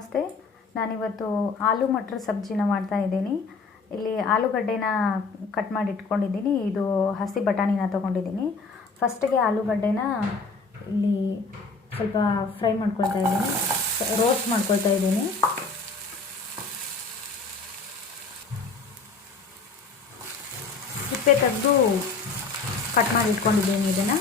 ನಮಸ್ತೆ. ನಾನಿವತ್ತು ಆಲೂ ಮಟರ್ ಸಬ್ಜಿನ ಮಾಡ್ತಾ ಇದ್ದೀನಿ. ಇಲ್ಲಿ ಆಲೂಗಡ್ಡೆನ ಕಟ್ ಮಾಡಿ ಇಟ್ಕೊಂಡಿದ್ದೀನಿ. ಇದು ಹಸಿ ಬಟಾಣಿನ ತೊಗೊಂಡಿದ್ದೀನಿ. ಫಸ್ಟಿಗೆ ಆಲೂಗಡ್ಡೆನ ಇಲ್ಲಿ ಸ್ವಲ್ಪ ಫ್ರೈ ಮಾಡ್ಕೊಳ್ತಾ ಇದ್ದೀನಿ, ರೋಸ್ಟ್ ಮಾಡ್ಕೊಳ್ತಾ ಇದ್ದೀನಿ. ಸಿಪ್ಪೆ ತೆಗೆದು ಕಟ್ ಮಾಡಿ ಇಟ್ಕೊಂಡಿದ್ದೀನಿ. ಇದನ್ನು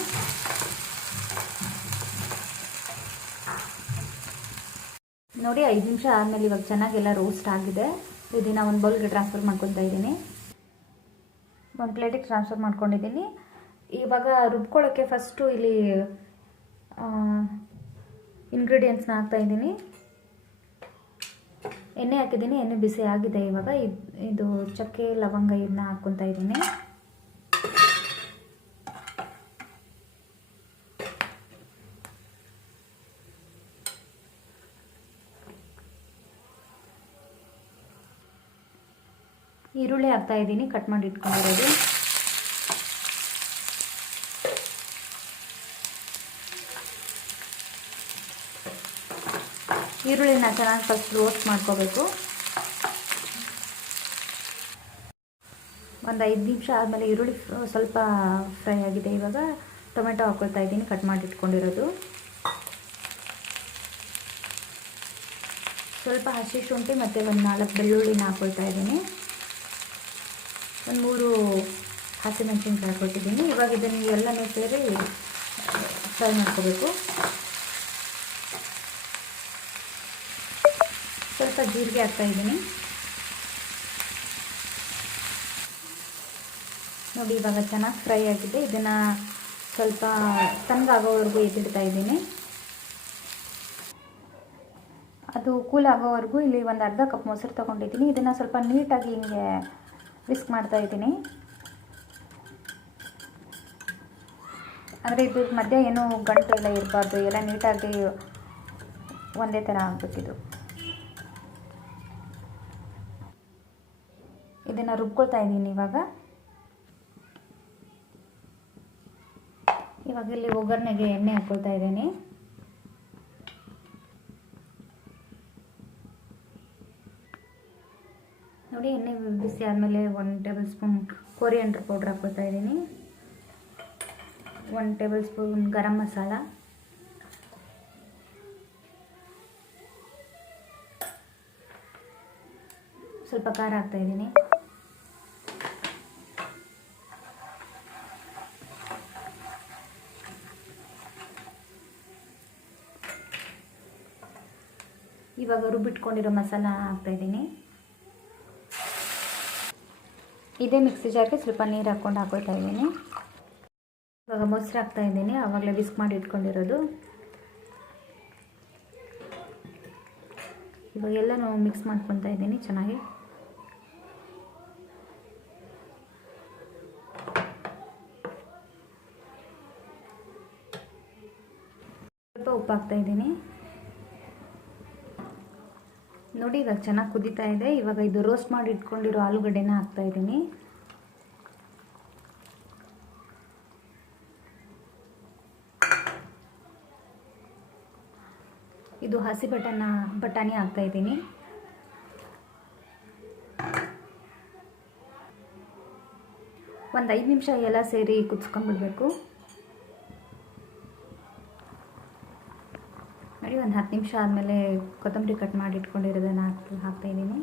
ನೋಡಿ, 5 ನಿಮಿಷ ಆದಮೇಲೆ ಇವಾಗ ಚೆನ್ನಾಗೆಲ್ಲ ರೋಸ್ಟ್ ಆಗಿದೆ. ಇದನ್ನು ಒಂದು ಬೌಲ್ಗೆ ಟ್ರಾನ್ಸ್ಫರ್ ಮಾಡ್ಕೊತಾ ಇದ್ದೀನಿ. ಒಂದು ಪ್ಲೇಟಿಗೆ ಟ್ರಾನ್ಸ್ಫರ್ ಮಾಡ್ಕೊಂಡಿದ್ದೀನಿ. ಇವಾಗ ರುಬ್ಕೊಳ್ಳೋಕ್ಕೆ ಫಸ್ಟು ಇಲ್ಲಿ ಇಂಗ್ರೀಡಿಯೆಂಟ್ಸ್ನ ಹಾಕ್ತಾಯಿದ್ದೀನಿ. ಎಣ್ಣೆ ಹಾಕಿದ್ದೀನಿ, ಎಣ್ಣೆ ಬಿಸಿ ಆಗಿದೆ. ಇವಾಗ ಇದು ಚಕ್ಕೆ ಲವಂಗ ಇದನ್ನ ಹಾಕ್ಕೊತಾ ಇದ್ದೀನಿ. ಈರುಳ್ಳಿ ಹಾಕ್ತಾ ಇದ್ದೀನಿ, ಕಟ್ ಮಾಡಿ ಇಟ್ಕೊಂಡಿರೋದು. ಈರುಳ್ಳಿನ ಚೆನ್ನಾಗಿ ಫಸ್ಟ್ ರೋಸ್ಟ್ ಮಾಡ್ಕೋಬೇಕು. ಒಂದು 5 ನಿಮಿಷ ಆದಮೇಲೆ ಈರುಳ್ಳಿ ಸ್ವಲ್ಪ ಫ್ರೈ ಆಗಿದೆ. ಇವಾಗ ಟೊಮೆಟೊ ಹಾಕ್ಕೊಳ್ತಾ ಇದ್ದೀನಿ, ಕಟ್ ಮಾಡಿ ಇಟ್ಕೊಂಡಿರೋದು. ಸ್ವಲ್ಪ ಹಸಿ ಶುಂಠಿ ಮತ್ತು ಒಂದು 4 ಬೆಳ್ಳುಳ್ಳಿನ ಹಾಕ್ಕೊಳ್ತಾ ಇದ್ದೀನಿ. ಒಂದು 3 ಹಸಿಮೆಣಸಿನ್ಕಾಯಿ ಹಾಕ್ಕೊಟ್ಟಿದ್ದೀನಿ. ಇವಾಗ ಇದನ್ನು ಎಲ್ಲನೂ ಸೇರಿ ಫ್ರೈ ಮಾಡ್ಕೋಬೇಕು. ಸ್ವಲ್ಪ ಜೀರಿಗೆ ಹಾಕ್ತಾಯಿದ್ದೀನಿ. ನೋಡಿ, ಇವಾಗ ಚೆನ್ನಾಗಿ ಫ್ರೈ ಆಗಿದೆ. ಇದನ್ನು ಸ್ವಲ್ಪ ತಣ್ಣಗಾಗೋವರೆಗೂ ಎತ್ತಿಡ್ತಾ ಇದ್ದೀನಿ. ಅದು ಕೂಲ್ ಆಗೋವರೆಗೂ ಇಲ್ಲಿ ಒಂದು ಅರ್ಧ ಕಪ್ ಮೊಸರು ತೊಗೊಂಡಿದ್ದೀನಿ. ಇದನ್ನು ಸ್ವಲ್ಪ ನೀಟಾಗಿ ಹಿಂಗೆ ವಿಸ್ಕ್ ಮಾಡ್ತಾ ಇದ್ದೀನಿ. ಅಂದರೆ ಇದು ಮಧ್ಯೆ ಏನೂ ಗಂಟು ಎಲ್ಲ ಇರಬಾರ್ದು, ಎಲ್ಲ ನೀಟಾಗಿ ಒಂದೇ ಥರ ಆಗಬೇಕಿದು. ಇದನ್ನು ರುಬ್ಕೊಳ್ತಾ ಇದ್ದೀನಿ. ಇವಾಗ ಇಲ್ಲಿ ಒಗ್ಗರಣೆಗೆ ಎಣ್ಣೆ ಹಾಕ್ಕೊಳ್ತಾ ಇದ್ದೀನಿ. ನೋಡಿ, ಎಣ್ಣೆ ಬಿಸಿ ಆದಮೇಲೆ 1 ಟೇಬಲ್ ಸ್ಪೂನ್ ಕೊರಿಯಾಂಡರ್ ಪೌಡ್ರ್ ಹಾಕ್ಕೊಳ್ತಾ ಇದ್ದೀನಿ. 1 ಟೇಬಲ್ ಸ್ಪೂನ್ ಗರಂ ಮಸಾಲ, ಸ್ವಲ್ಪ ಖಾರ ಹಾಕ್ತಾಯಿದ್ದೀನಿ. ಇವಾಗ ರುಬ್ಬಿಟ್ಕೊಂಡಿರೋ ಮಸಾಲ ಹಾಕ್ತಾಯಿದ್ದೀನಿ. ಇದೇ ಮಿಕ್ಸಿ ಜಾರ್ಗೆ ಸ್ವಲ್ಪ ನೀರು ಹಾಕ್ಕೊಂಡು ಹಾಕ್ಕೊಳ್ತಾ ಇದ್ದೀನಿ. ಇವಾಗ ಮೊಸರು ಹಾಕ್ತಾಯಿದ್ದೀನಿ, ಆವಾಗಲೇ ವಿಸ್ಕ್ ಮಾಡಿ ಇಟ್ಕೊಂಡಿರೋದು. ಇವಾಗ ಎಲ್ಲನೂ ಮಿಕ್ಸ್ ಮಾಡ್ಕೊತಾ ಇದ್ದೀನಿ ಚೆನ್ನಾಗಿ. ಸ್ವಲ್ಪ ಉಪ್ಪು ಹಾಕ್ತಾಯಿದ್ದೀನಿ. ನೋಡಿ, ಇವಾಗ ಚೆನ್ನಾಗಿ ಕುದೀತಾ ಇದೆ. ಇವಾಗ ಇದು ರೋಸ್ಟ್ ಮಾಡಿ ಇಟ್ಕೊಂಡಿರೋ ಆಲೂಗಡ್ಡೆನ ಹಾಕ್ತಾಯಿದ್ದೀನಿ. ಇದು ಹಸಿ ಬಟಾಣಿ ಹಾಕ್ತಾಯಿದ್ದೀನಿ. ಒಂದು 5 ನಿಮಿಷ ಎಲ್ಲ ಸೇರಿ ಕುದಿಸ್ಕೊಂಡ್ಬಿಡ್ಬೇಕು. ನೋಡಿ, ಒಂದು 10 ನಿಮಿಷ ಆದಮೇಲೆ ಕೊತ್ತಂಬರಿ ಕಟ್ ಮಾಡಿ ಇಟ್ಕೊಂಡಿರೋದನ್ನು ಹಾಕ್ತಾಯಿದ್ದೀನಿ.